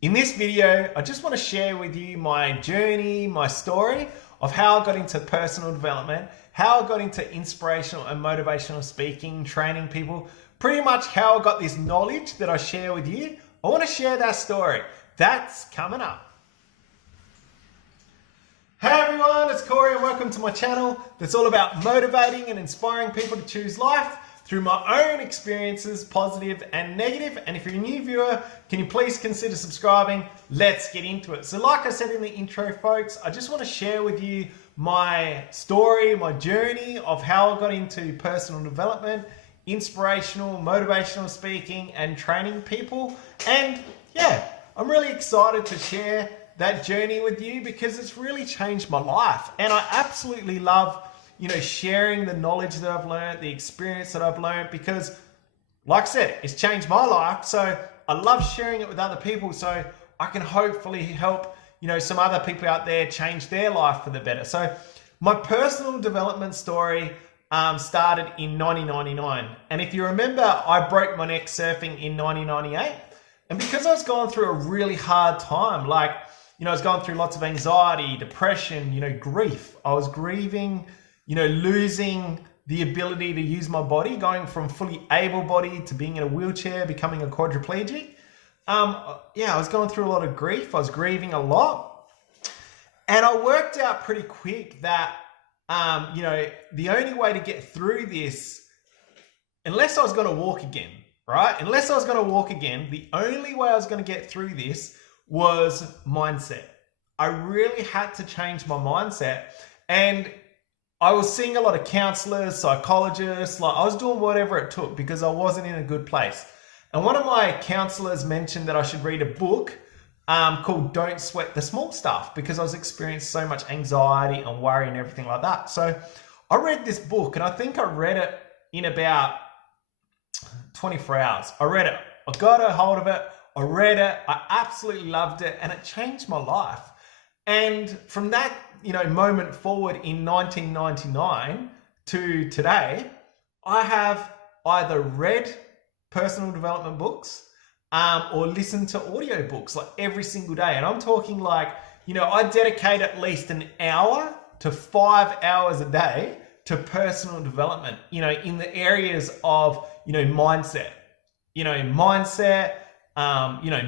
In this video, I just want to share with you my journey, my story of how I got into personal development, how I got into inspirational and motivational speaking, training people, pretty much how I got this knowledge that I share with you. I want to share that story. That's coming up. Hey everyone, it's Corey and welcome to my channel that's all about motivating and inspiring people to choose life through my own experiences, positive and negative. And if you're a new viewer, can you please consider subscribing? Let's get into it. So like I said in the intro, folks, I just want to share with you my story, my journey of how I got into personal development, inspirational, motivational speaking and training people. And yeah, I'm really excited to share that journey with you because it's really changed my life. And I absolutely love sharing the knowledge that I've learned, the experience that I've learned, because like I said, it's changed my life. So I love sharing it with other people so I can hopefully help, some other people out there change their life for the better. So my personal development story started in 1999. And if you remember, I broke my neck surfing in 1998. And because I was going through a really hard time, I was going through lots of anxiety, depression, grief. I was grieving, losing the ability to use my body, going from fully able-bodied to being in a wheelchair, becoming a quadriplegic. I was going through a lot of grief. I was grieving a lot. And I worked out pretty quick that, the only way to get through this, unless I was going to walk again, right? Unless I was going to walk again, the only way I was going to get through this was mindset. I really had to change my mindset. And I was seeing a lot of counselors, psychologists, I was doing whatever it took because I wasn't in a good place. And one of my counselors mentioned that I should read a book called Don't Sweat the Small Stuff because I was experiencing so much anxiety and worry and everything like that. So I read this book and I think I read it in about 24 hours. I read it. I got a hold of it. I read it. I absolutely loved it and it changed my life. And from that moment forward in 1999 to today, I have either read personal development books or listened to audio books every single day. And I'm talking I dedicate at least an hour to 5 hours a day to personal development, in the areas of, mindset,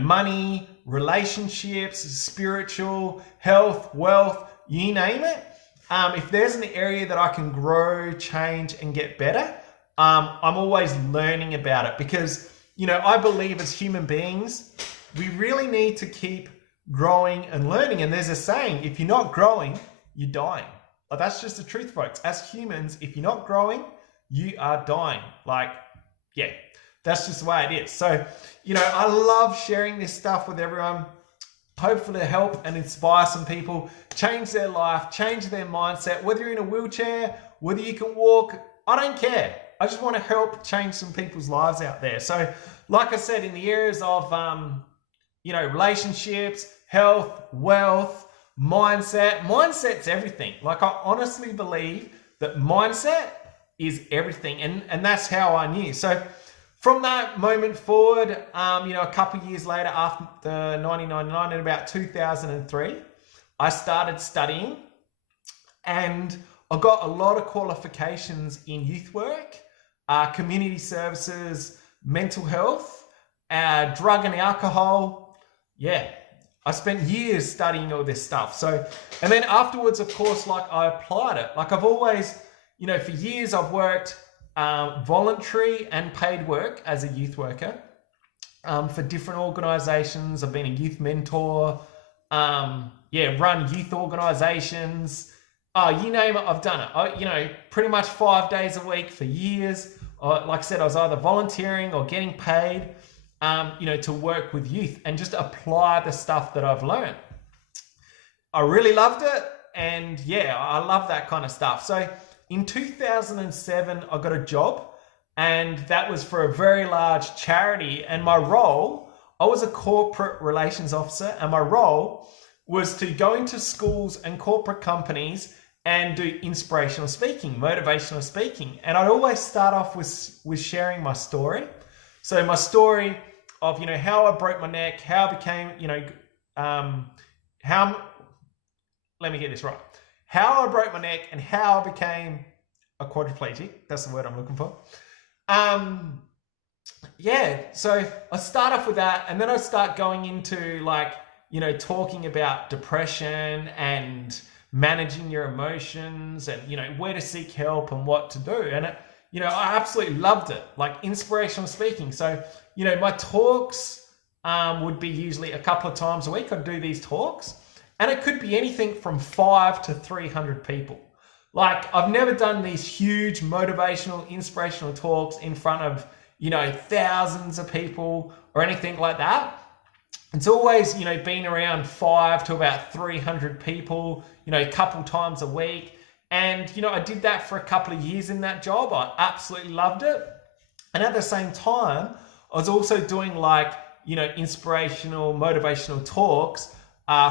money, relationships, spiritual, health, wealth, you name it. If there's an area that I can grow, change, and get better, I'm always learning about it because, I believe as human beings, we really need to keep growing and learning. And there's a saying, if you're not growing, you're dying. That's just the truth, folks. As humans, if you're not growing, you are dying. That's just the way it is. So, I love sharing this stuff with everyone. Hopefully to help and inspire some people, change their life, change their mindset, whether you're in a wheelchair, whether you can walk, I don't care. I just want to help change some people's lives out there. So like I said, in the areas of, relationships, health, wealth, mindset's everything. I honestly believe that mindset is everything. And that's how I knew. So from that moment forward, a couple of years later, after 1999, in about 2003, I started studying and I got a lot of qualifications in youth work, community services, mental health, drug and alcohol. I spent years studying all this stuff. So, and then afterwards, of course, I applied it. I've always, for years I've worked voluntary and paid work as a youth worker for different organizations. I've been a youth mentor, run youth organizations. You name it, I've done it. Pretty much 5 days a week for years. Like I said, I was either volunteering or getting paid, to work with youth and just apply the stuff that I've learned. I really loved it. And I love that kind of stuff. So in 2007, I got a job and that was for a very large charity. And my role, I was a corporate relations officer and my role was to go into schools and corporate companies and do inspirational speaking, motivational speaking. And I'd always start off with sharing my story. So my story of, how I broke my neck, how I became, let me get this right. How I broke my neck and how I became a quadriplegic. That's the word I'm looking for. So I start off with that, and then I start going into talking about depression and managing your emotions and, where to seek help and what to do. And, I absolutely loved it, like inspirational speaking. So, my talks would be usually a couple of times a week. I'd do these talks, and it could be anything from 5 to 300 people. Like, I've never done these huge motivational, inspirational talks in front of, thousands of people or anything like that. It's always, been around 5 to about 300 people, a couple times a week. And, I did that for a couple of years in that job. I absolutely loved it. And at the same time, I was also doing inspirational, motivational talks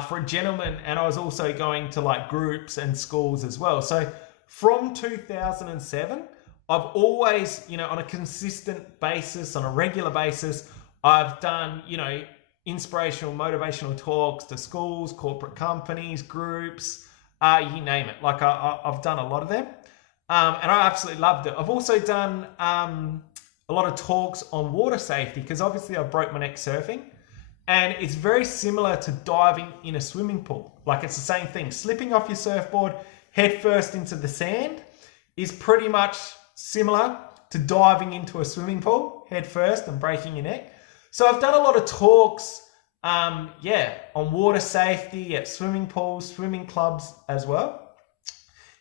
for a gentleman. And I was also going to groups and schools as well. So from 2007, I've always, on a consistent basis, on a regular basis, I've done, inspirational, motivational talks to schools, corporate companies, groups, you name it. I've done a lot of them, and I absolutely loved it. I've also done a lot of talks on water safety, because obviously I broke my neck surfing, and it's very similar to diving in a swimming pool. It's the same thing. Slipping off your surfboard head first into the sand is pretty much similar to diving into a swimming pool head first and breaking your neck. So I've done a lot of talks, on water safety at swimming pools, swimming clubs as well.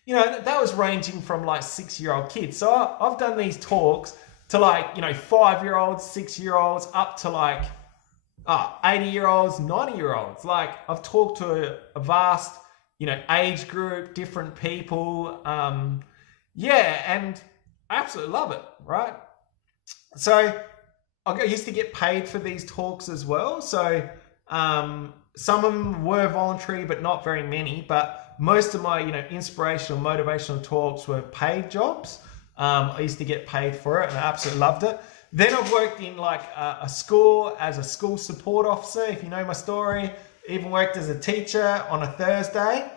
That was ranging from 6-year-old kids. So I've done these talks to 5-year-olds, 6-year-olds, up to 80-year-olds, 90-year-olds. I've talked to a vast, age group, different people. And I absolutely love it, right? So I used to get paid for these talks as well. So some of them were voluntary, but not very many. But most of my, inspirational, motivational talks were paid jobs. I used to get paid for it, and I absolutely loved it. Then I've worked in a school as a school support officer, if you know my story. Even worked as a teacher on a Thursday,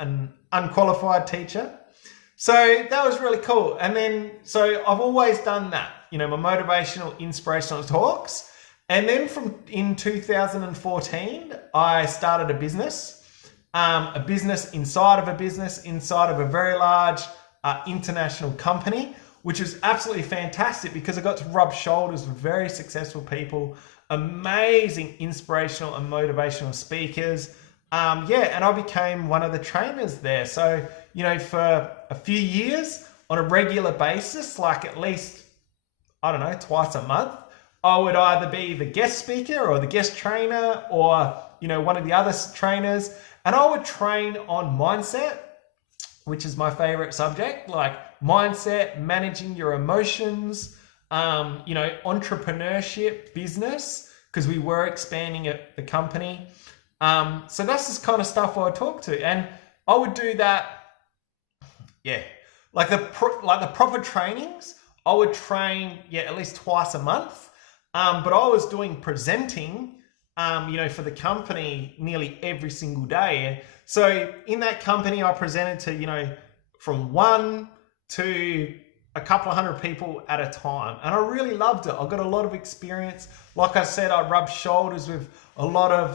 an unqualified teacher. So that was really cool. And then, so I've always done that, my motivational, inspirational talks. And then in 2014, I started a business inside of a very large international company, which was absolutely fantastic because I got to rub shoulders with very successful people, amazing inspirational and motivational speakers. And I became one of the trainers there. So, for a few years on a regular basis, at least, twice a month, I would either be the guest speaker or the guest trainer or, one of the other trainers. And I would train on mindset, which is my favorite subject, mindset, managing your emotions, entrepreneurship, business, because we were expanding the company. So that's this kind of stuff I would talk to. And I would do that, the proper trainings, I would train, at least twice a month. But I was doing presenting, for the company nearly every single day. So in that company, I presented to, from 1 to a couple of hundred people at a time. And I really loved it. I got a lot of experience. Like I said, I rubbed shoulders with a lot of,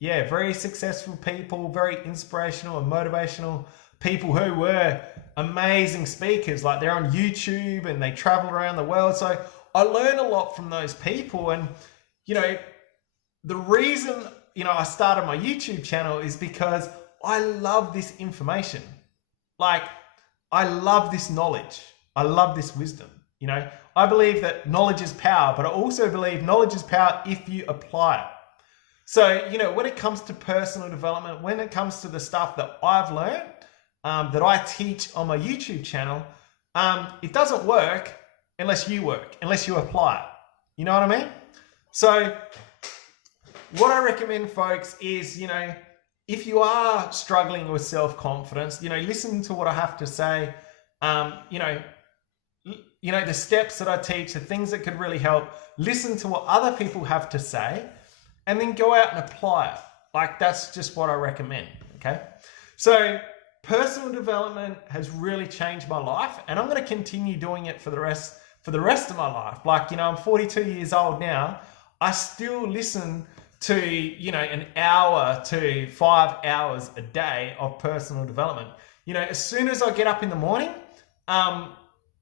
very successful people, very inspirational and motivational people who were amazing speakers. They're on YouTube and they travel around the world. So I learned a lot from those people. And, the reason, I started my YouTube channel is because I love this information. I love this knowledge. I love this wisdom. I believe that knowledge is power, but I also believe knowledge is power if you apply it. So, when it comes to personal development, when it comes to the stuff that I've learned, that I teach on my YouTube channel, it doesn't work unless you apply it. You know what I mean? So what I recommend, folks, is, if you are struggling with self-confidence, listen to what I have to say. the steps that I teach, the things that could really help, listen to what other people have to say, and then go out and apply it. Like, that's just what I recommend, okay? So personal development has really changed my life, and I'm going to continue doing it for the rest of my life. Like, I'm 42 years old now. I still listen to, an hour to 5 hours a day of personal development. As soon as I get up in the morning, I'm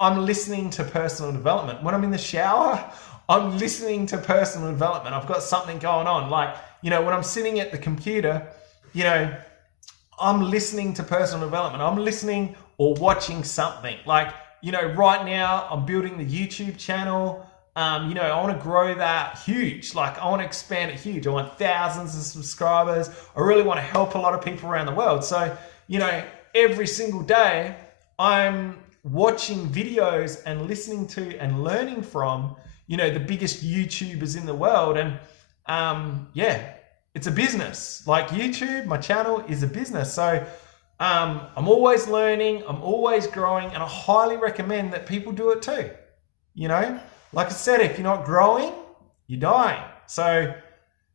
listening to personal development. When I'm in the shower, I'm listening to personal development. I've got something going on. Like, when I'm sitting at the computer, I'm listening to personal development. I'm listening or watching something. Like, right now I'm building the YouTube channel. I want to grow that huge. Like, I want to expand it huge. I want thousands of subscribers. I really want to help a lot of people around the world. So, every single day I'm watching videos and listening to and learning from, the biggest YouTubers in the world. And it's a business. Like, YouTube, my channel is a business. So I'm always learning, I'm always growing, and I highly recommend that people do it too. Like I said, if you're not growing, you're dying. So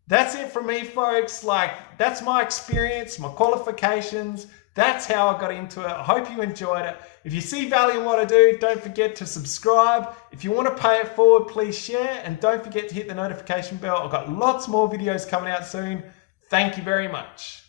that's it from me, folks. Like, that's my experience, my qualifications. That's how I got into it. I hope you enjoyed it. If you see value in what I do, don't forget to subscribe. If you want to pay it forward, please share. And don't forget to hit the notification bell. I've got lots more videos coming out soon. Thank you very much.